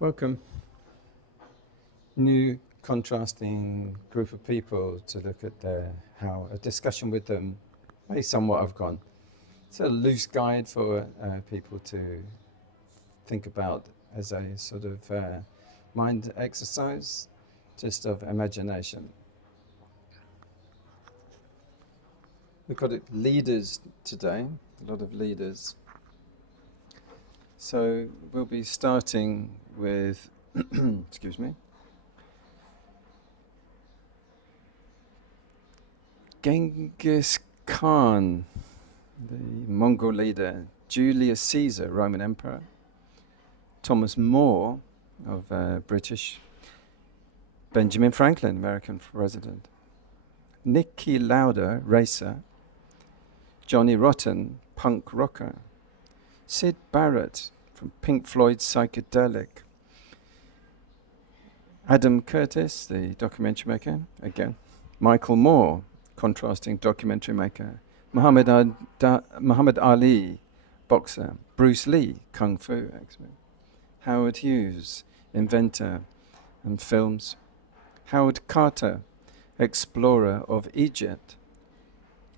Welcome. New contrasting group of people to look at how a discussion with them may somewhat have gone. It's a loose guide for people to think about as a sort of mind exercise, just of imagination. We've got leaders today, a lot of leaders. So we'll be starting with, excuse me, Genghis Khan, the Mongol leader, Julius Caesar, Roman Emperor, Thomas More, of British, Benjamin Franklin, American president, Nikki Lauda, racer, Johnny Rotten, punk rocker, Sid Barrett from Pink Floyd, Psychedelic, Adam Curtis, the documentary maker, again, Michael Moore, contrasting documentary maker, Muhammad Ali, boxer, Bruce Lee, kung fu expert, Howard Hughes, inventor and films, Howard Carter, explorer of Egypt,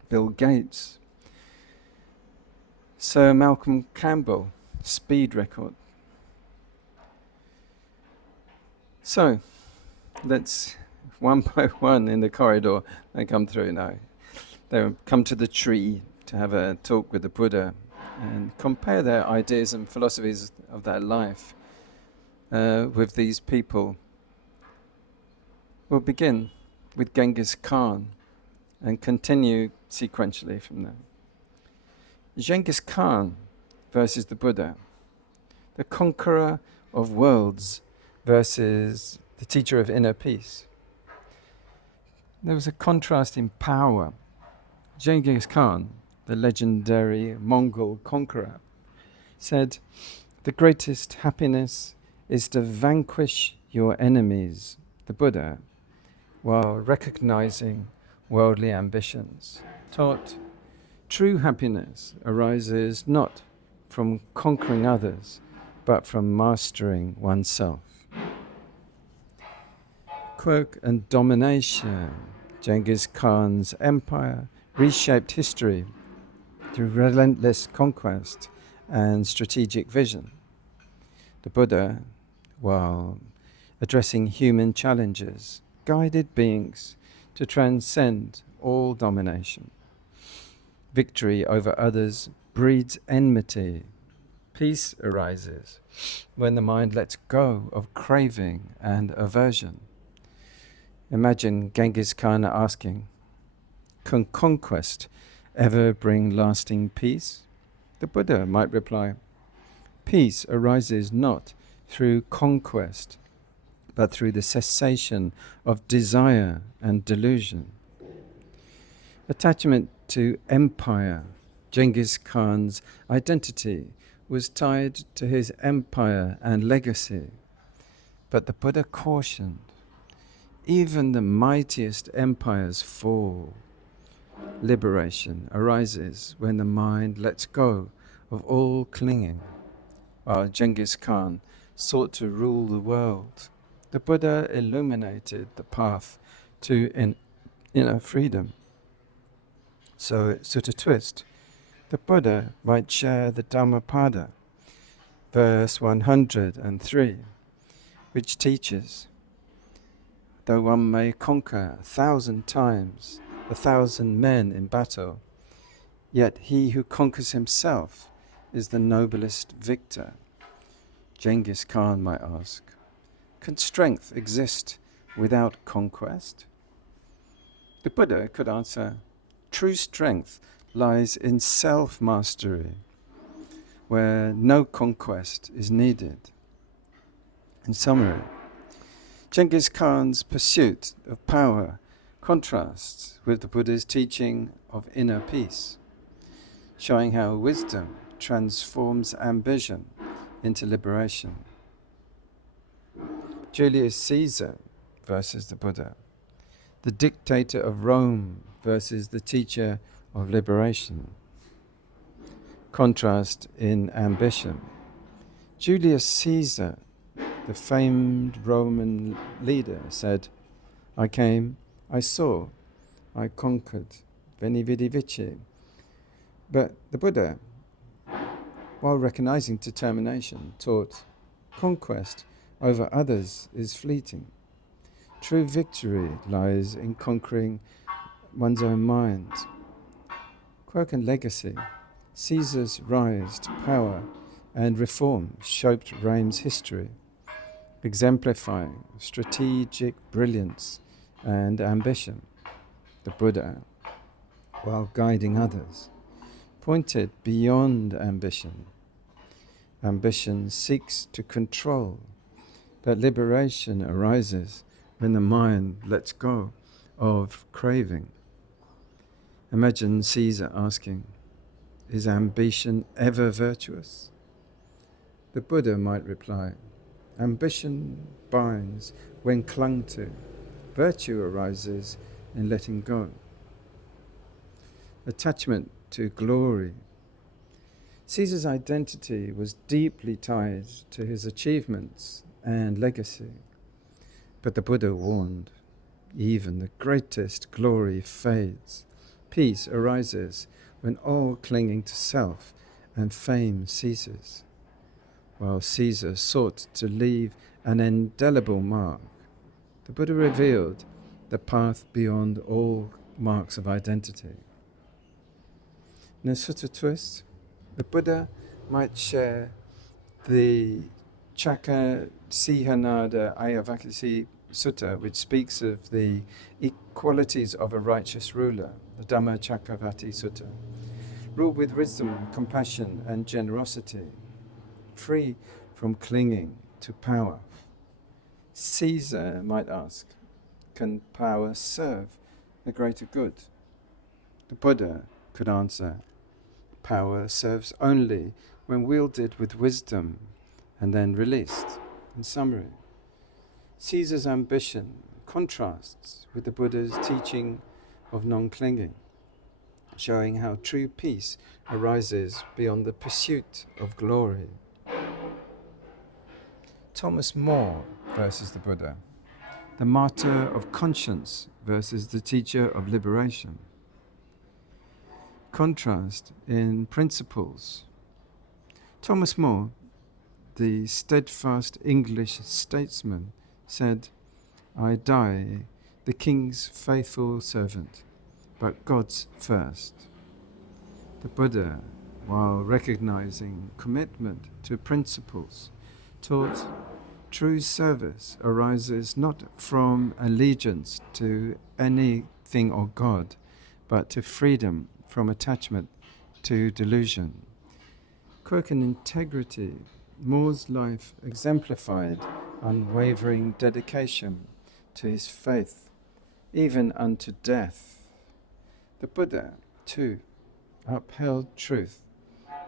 Bill Gates, Sir Malcolm Campbell, speed record. So, let's one by one in the corridor. They come through now. They come to the tree to have a talk with the Buddha and compare their ideas and philosophies of their life with these people. We'll begin with Genghis Khan and continue sequentially from there. Genghis Khan versus the Buddha, the conqueror of worlds versus the teacher of inner peace. There was a contrast in power. Genghis Khan, the legendary Mongol conqueror, said, "The greatest happiness is to vanquish your enemies," the Buddha, while recognizing worldly ambitions, taught, "True happiness arises not from conquering others, but from mastering oneself." Quirk and domination. Genghis Khan's empire reshaped history through relentless conquest and strategic vision. The Buddha, while addressing human challenges, guided beings to transcend all domination. Victory over others breeds enmity. Peace arises when the mind lets go of craving and aversion. Imagine Genghis Khan asking, "Can conquest ever bring lasting peace?" The Buddha might reply, "Peace arises not through conquest, but through the cessation of desire and delusion." Attachment to empire. Genghis Khan's identity was tied to his empire and legacy. But the Buddha cautioned, even the mightiest empires fall. Liberation arises when the mind lets go of all clinging. While Genghis Khan sought to rule the world, the Buddha illuminated the path to inner freedom. So to twist, the Buddha might share the Dhammapada, verse 103, which teaches, "Though one may conquer 1,000 times 1,000 men in battle, yet he who conquers himself is the noblest victor." Genghis Khan might ask, can strength exist without conquest? The Buddha could answer, true strength lies in self-mastery, where no conquest is needed. In summary, Genghis Khan's pursuit of power contrasts with the Buddha's teaching of inner peace, showing how wisdom transforms ambition into liberation. Julius Caesar versus the Buddha, the dictator of Rome versus the teacher of liberation. Contrast in ambition. Julius Caesar, the famed Roman leader, said, I came, I saw, I conquered, veni vidi vici. But the Buddha, while recognizing determination, taught conquest over others is fleeting. True victory lies in conquering one's own mind. Quirk and legacy. Caesar's rise to power and reform shaped Rome's history, exemplifying strategic brilliance and ambition. The Buddha, while guiding others, pointed beyond ambition. Ambition seeks to control, but liberation arises when the mind lets go of craving. Imagine Caesar asking, is ambition ever virtuous? The Buddha might reply, ambition binds when clung to. Virtue arises in letting go. Attachment to glory. Caesar's identity was deeply tied to his achievements and legacy. But the Buddha warned, even the greatest glory fades. Peace arises when all clinging to self and fame ceases. While Caesar sought to leave an indelible mark, the Buddha revealed the path beyond all marks of identity. In a sutta twist, the Buddha might share the Sihanada Ayavakasi Sutta, which speaks of the equalities of a righteous ruler, the Dhamma Chakravarti Sutta. Rule with wisdom, compassion, and generosity, free from clinging to power. Caesar might ask, can power serve the greater good? The Buddha could answer, power serves only when wielded with wisdom and then released. In summary, Caesar's ambition contrasts with the Buddha's teaching of non-clinging, showing how true peace arises beyond the pursuit of glory. Thomas More versus the Buddha, the martyr of conscience versus the teacher of liberation. Contrast in principles. Thomas More, the steadfast English statesman, said, I die the king's faithful servant, but God's first. The Buddha, while recognizing commitment to principles, taught true service arises not from allegiance to anything or God, but to freedom from attachment to delusion. Quirk and integrity. More's life exemplified unwavering dedication to his faith, even unto death. The Buddha, too, upheld truth,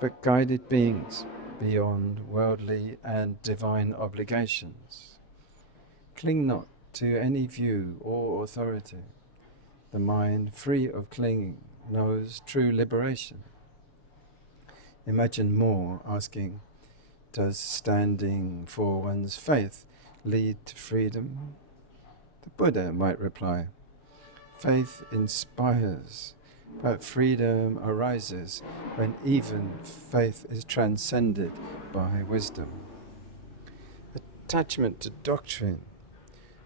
but guided beings beyond worldly and divine obligations. Cling not to any view or authority. The mind, free of clinging, knows true liberation. Imagine More asking, does standing for one's faith lead to freedom? The Buddha might reply, faith inspires, but freedom arises when even faith is transcended by wisdom. Attachment to doctrine.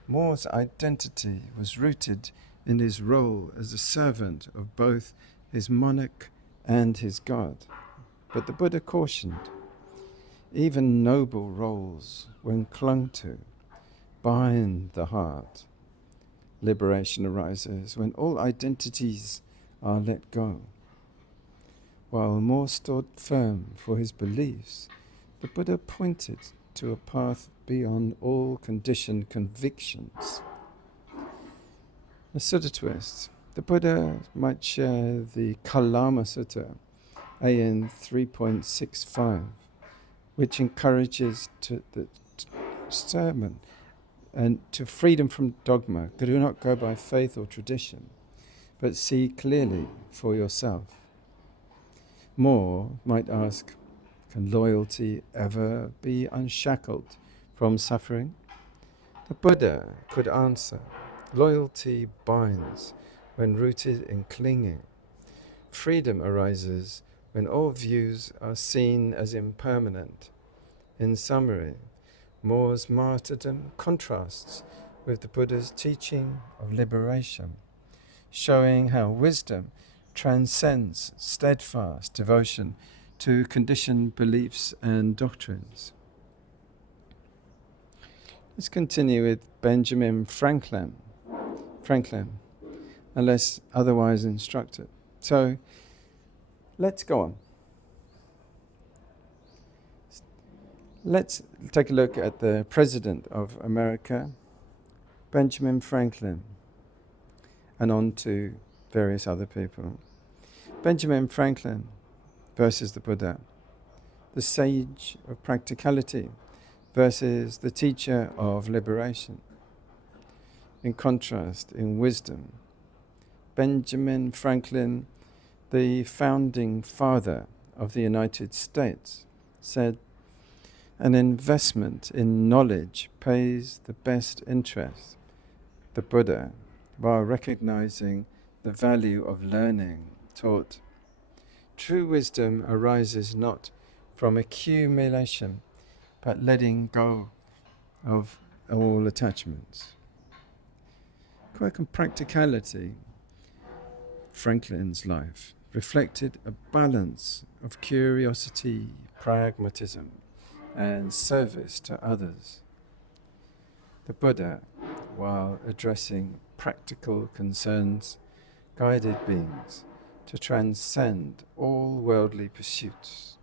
More's identity was rooted in his role as a servant of both his monarch and his God. But the Buddha cautioned, even noble roles, when clung to, bind the heart. Liberation arises when all identities are let go. While More stood firm for his beliefs, the Buddha pointed to a path beyond all conditioned convictions. A sutta twist. The Buddha might share the Kalama Sutta, AN 3.65, which encourages the sermon and to freedom from dogma. Do not go by faith or tradition, but see clearly for yourself. More might ask, can loyalty ever be unshackled from suffering? The Buddha could answer, loyalty binds when rooted in clinging. Freedom arises when all views are seen as impermanent. In summary, More's martyrdom contrasts with the Buddha's teaching of liberation, showing how wisdom transcends steadfast devotion to conditioned beliefs and doctrines. Let's continue with Benjamin Franklin, unless otherwise instructed. So let's go on. Let's take a look at the President of America, Benjamin Franklin, and on to various other people. Benjamin Franklin versus the Buddha, the sage of practicality versus the teacher of liberation. In contrast, in wisdom, Benjamin Franklin, the founding father of the United States, said, "An investment in knowledge pays the best interest." The Buddha, while recognizing the value of learning, taught, "True wisdom arises not from accumulation, but letting go of all attachments." Quite in practicality, Franklin's life reflected a balance of curiosity, pragmatism, and service to others. The Buddha, while addressing practical concerns, guided beings to transcend all worldly pursuits.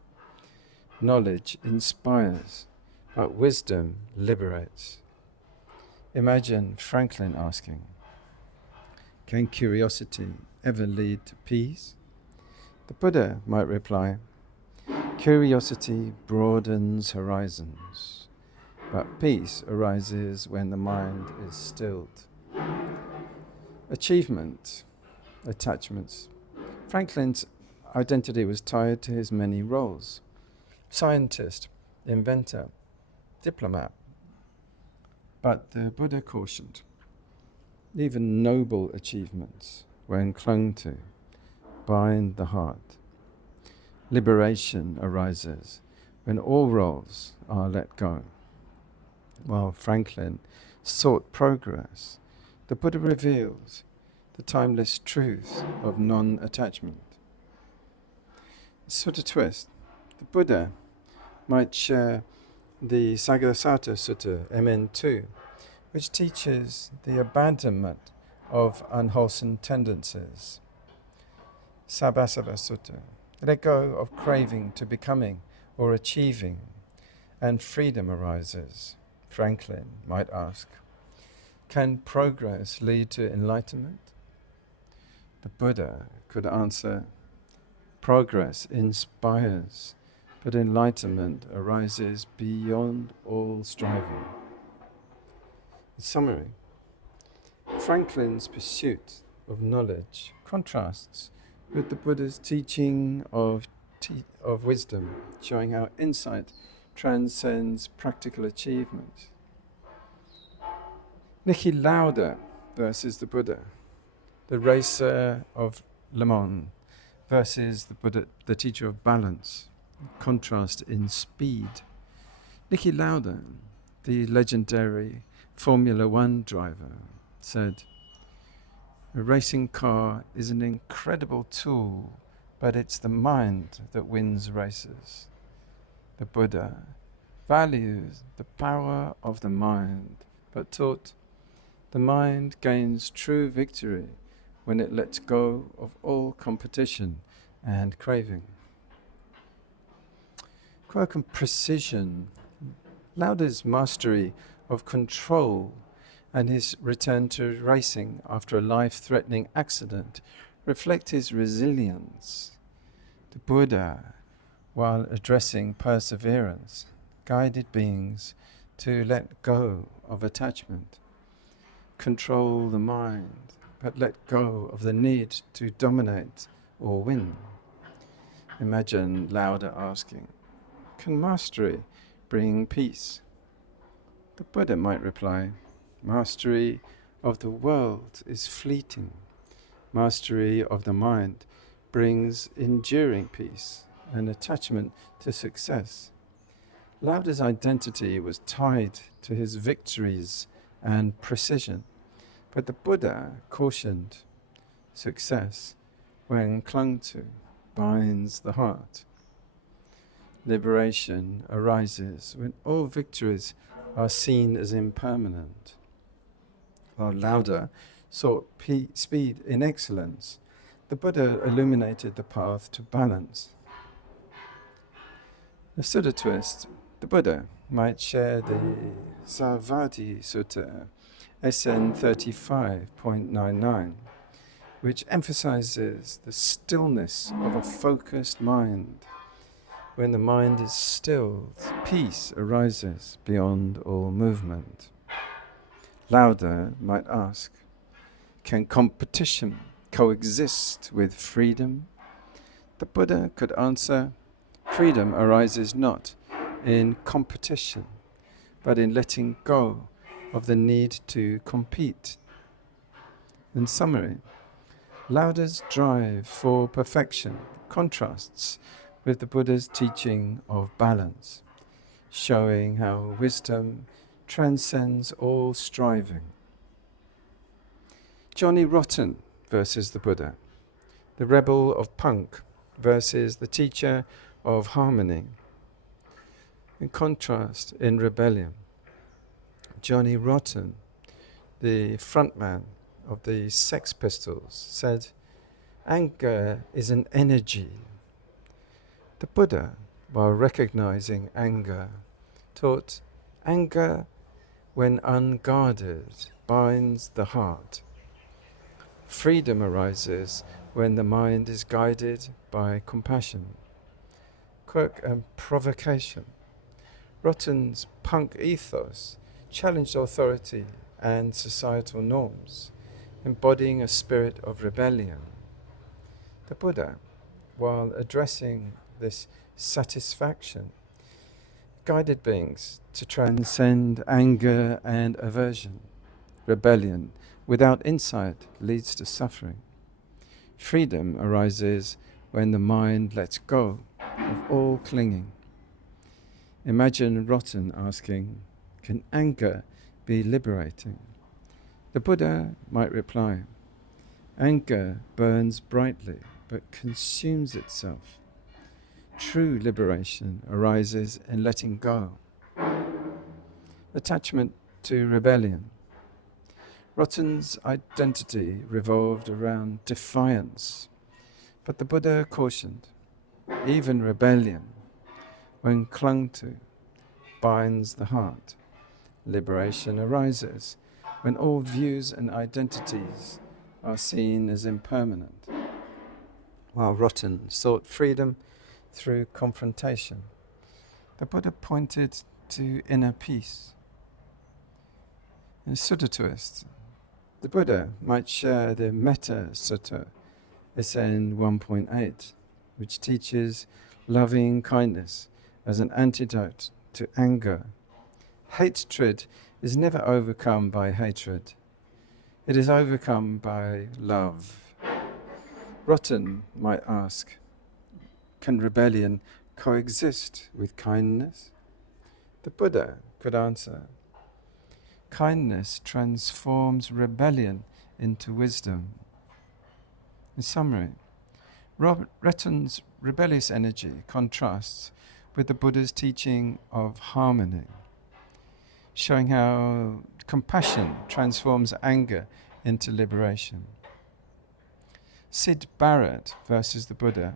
Knowledge inspires, but wisdom liberates. Imagine Franklin asking, "Can curiosity ever lead to peace?" The Buddha might reply, "Curiosity broadens horizons, but peace arises when the mind is stilled." Achievement, attachments. Franklin's identity was tied to his many roles: scientist, inventor, diplomat. But the Buddha cautioned, even noble achievements, when clung to, bind the heart. Liberation arises when all roles are let go. While Franklin sought progress, the Buddha reveals the timeless truth of non-attachment. Sort of twist. The Buddha might share the Saggasata Sutta, MN2, which teaches the abandonment of unwholesome tendencies. Sabbasava Sutta, let go of craving to becoming or achieving, and freedom arises. Franklin might ask, can progress lead to enlightenment? The Buddha could answer, progress inspires, but enlightenment arises beyond all striving. In summary, Franklin's pursuit of knowledge contrasts with the Buddha's teaching of wisdom, showing how insight transcends practical achievement. Nikki Lauda versus the Buddha, the racer of Le Mans versus the Buddha, the teacher of balance, contrast in speed. Nikki Lauda, the legendary Formula One driver, said, "A racing car is an incredible tool, but it's the mind that wins races." The Buddha values the power of the mind, but taught the mind gains true victory when it lets go of all competition and craving. Quirk and precision. Lauda's mastery of control and his return to racing after a life-threatening accident reflect his resilience. The Buddha, while addressing perseverance, guided beings to let go of attachment, control the mind, but let go of the need to dominate or win. Imagine Lauda asking, can mastery bring peace? The Buddha might reply, mastery of the world is fleeting. Mastery of the mind brings enduring peace and attachment to success. Lauda's identity was tied to his victories and precision, but the Buddha cautioned success, when clung to, binds the heart. Liberation arises when all victories are seen as impermanent. While Lauda sought speed in excellence, the Buddha illuminated the path to balance. A Sutta twist, the Buddha might share the Savatthi Sutta SN 35.99, which emphasizes the stillness of a focused mind. When the mind is stilled, peace arises beyond all movement. Lauda might ask, can competition coexist with freedom? The Buddha could answer, freedom arises not in competition, but in letting go of the need to compete. In summary, Lauda's drive for perfection contrasts with the Buddha's teaching of balance, showing how wisdom transcends all striving. Johnny Rotten versus the Buddha, the rebel of punk versus the teacher of harmony. In contrast, in Rebellion, Johnny Rotten, the frontman of the Sex Pistols, said, anger is an energy. The Buddha, while recognizing anger, taught anger, when unguarded, binds the heart. Freedom arises when the mind is guided by compassion. Quirk and provocation. Rotten's punk ethos challenged authority and societal norms, embodying a spirit of rebellion. The Buddha, while addressing this satisfaction, guided beings to transcend anger and aversion. Rebellion without insight leads to suffering. Freedom arises when the mind lets go of all clinging. Imagine Rotten asking, can anger be liberating? The Buddha might reply, anger burns brightly but consumes itself. True liberation arises in letting go. Attachment to rebellion. Rotten's identity revolved around defiance, but the Buddha cautioned, even rebellion, when clung to, binds the heart. Liberation arises when all views and identities are seen as impermanent. While Rotten sought freedom through confrontation, the Buddha pointed to inner peace. In Sutta twist, the Buddha might share the Metta Sutta, SN 1.8, which teaches loving kindness as an antidote to anger. Hatred is never overcome by hatred. It is overcome by love. Rotten might ask, can rebellion coexist with kindness? The Buddha could answer, kindness transforms rebellion into wisdom. In summary, Rotten's rebellious energy contrasts with the Buddha's teaching of harmony, showing how compassion transforms anger into liberation. Sid Barrett versus the Buddha,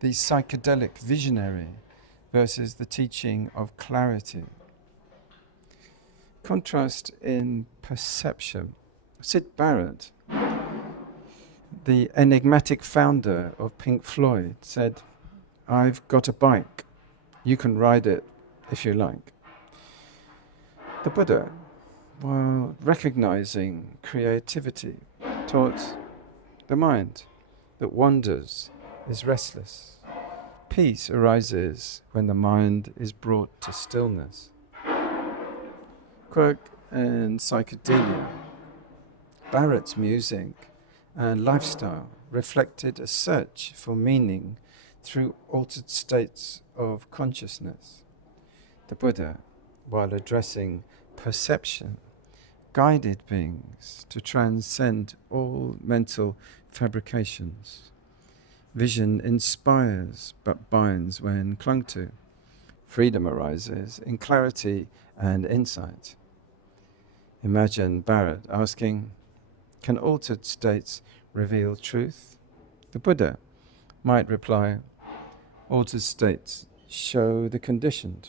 the psychedelic visionary versus the teaching of clarity. Contrast in perception. Sid Barrett, the enigmatic founder of Pink Floyd, said, I've got a bike. You can ride it if you like. The Buddha, while recognizing creativity, taught the mind that wanders is restless. Peace arises when the mind is brought to stillness. Quirk and Psychedelia. Barrett's music and lifestyle reflected a search for meaning through altered states of consciousness. The Buddha, while addressing perception, guided beings to transcend all mental fabrications. Vision inspires but binds when clung to. Freedom arises in clarity and insight. Imagine Barrett asking, can altered states reveal truth? The Buddha might reply, altered states show the conditioned.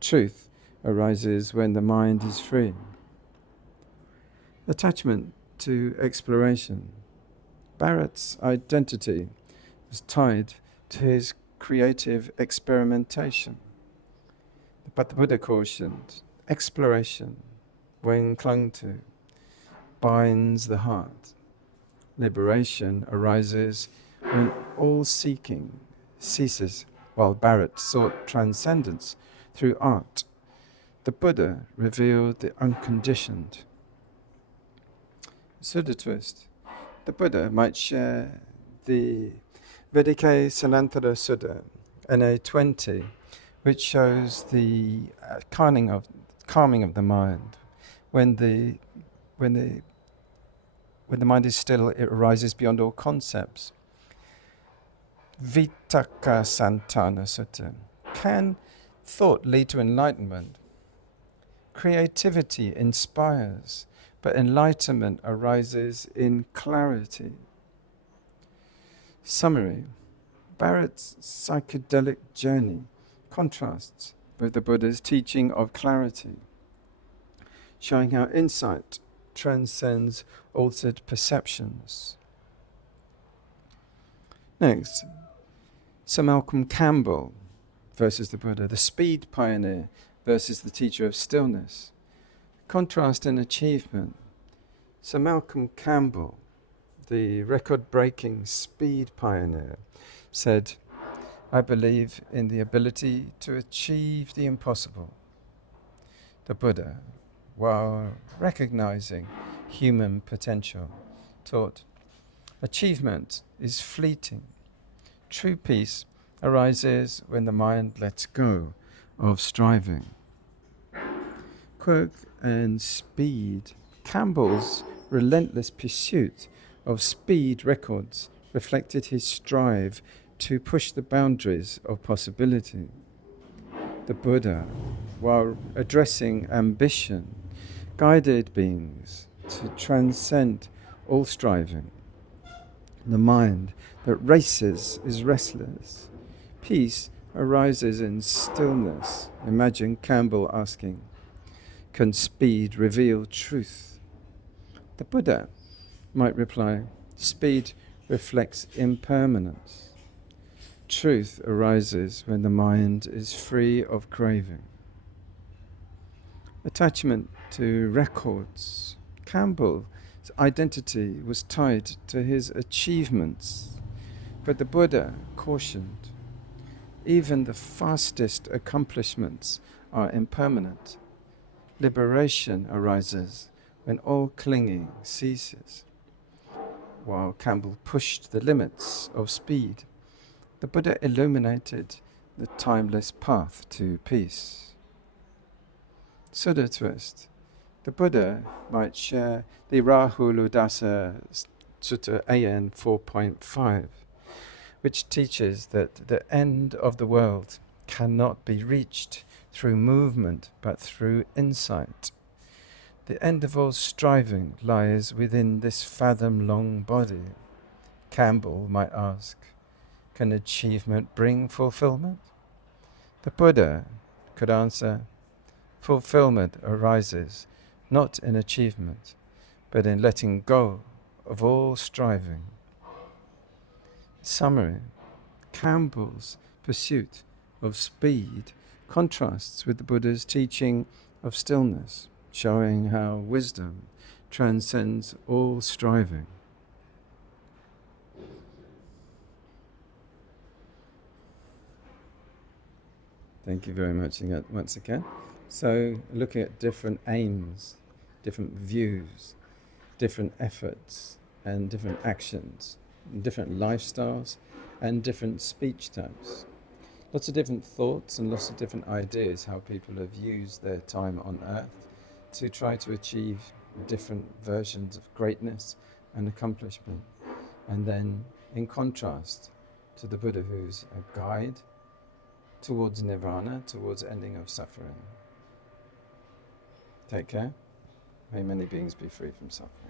Truth arises when the mind is free. Attachment to exploration. Barrett's identity was tied to his creative experimentation. But the Buddha cautioned, exploration, when clung to, binds the heart. Liberation arises when all seeking ceases, while Barrett sought transcendence through art. The Buddha revealed the unconditioned. Sutta twist. The Buddha might share the Vedike Sanantara Sutta, NA20, which shows the calming of the mind. When the mind is still, it arises beyond all concepts. Vitaka Santana Sutta. Can thought lead to enlightenment? Creativity inspires, but enlightenment arises in clarity. Summary. Barrett's psychedelic journey contrasts with the Buddha's teaching of clarity, showing how insight transcends altered perceptions. Next, Sir Malcolm Campbell versus the Buddha, the speed pioneer versus the teacher of stillness. Contrast in achievement. Sir Malcolm Campbell, the record-breaking speed pioneer, said, I believe in the ability to achieve the impossible. The Buddha, while recognizing human potential, taught, achievement is fleeting. True peace arises when the mind lets go of striving. Quirk and speed. Campbell's relentless pursuit of speed records reflected his strive to push the boundaries of possibility. The Buddha, while addressing ambition, guided beings to transcend all striving. The mind that races is restless. Peace arises in stillness. Imagine Campbell asking, can speed reveal truth? The Buddha might reply, speed reflects impermanence. Truth arises when the mind is free of craving. Attachment to records. Campbell's identity was tied to his achievements, but the Buddha cautioned, even the fastest accomplishments are impermanent. Liberation arises when all clinging ceases. While Campbell pushed the limits of speed, the Buddha illuminated the timeless path to peace. Sutta twist. The Buddha might share the Rahuludasa Sutta AN 4.5, which teaches that the end of the world cannot be reached through movement but through insight. The end of all striving lies within this fathom-long body. Campbell might ask, can achievement bring fulfillment? The Buddha could answer, fulfillment arises not in achievement, but in letting go of all striving. Summary. Campbell's pursuit of speed contrasts with the Buddha's teaching of stillness, showing how wisdom transcends all striving. Thank you very much once again. So looking at different aims, different views, different efforts and different actions, different lifestyles and different speech types. Lots of different thoughts and lots of different ideas how people have used their time on earth to try to achieve different versions of greatness and accomplishment. And then in contrast to the Buddha, who's a guide towards nirvana, towards ending of suffering. Take care. May many beings be free from suffering.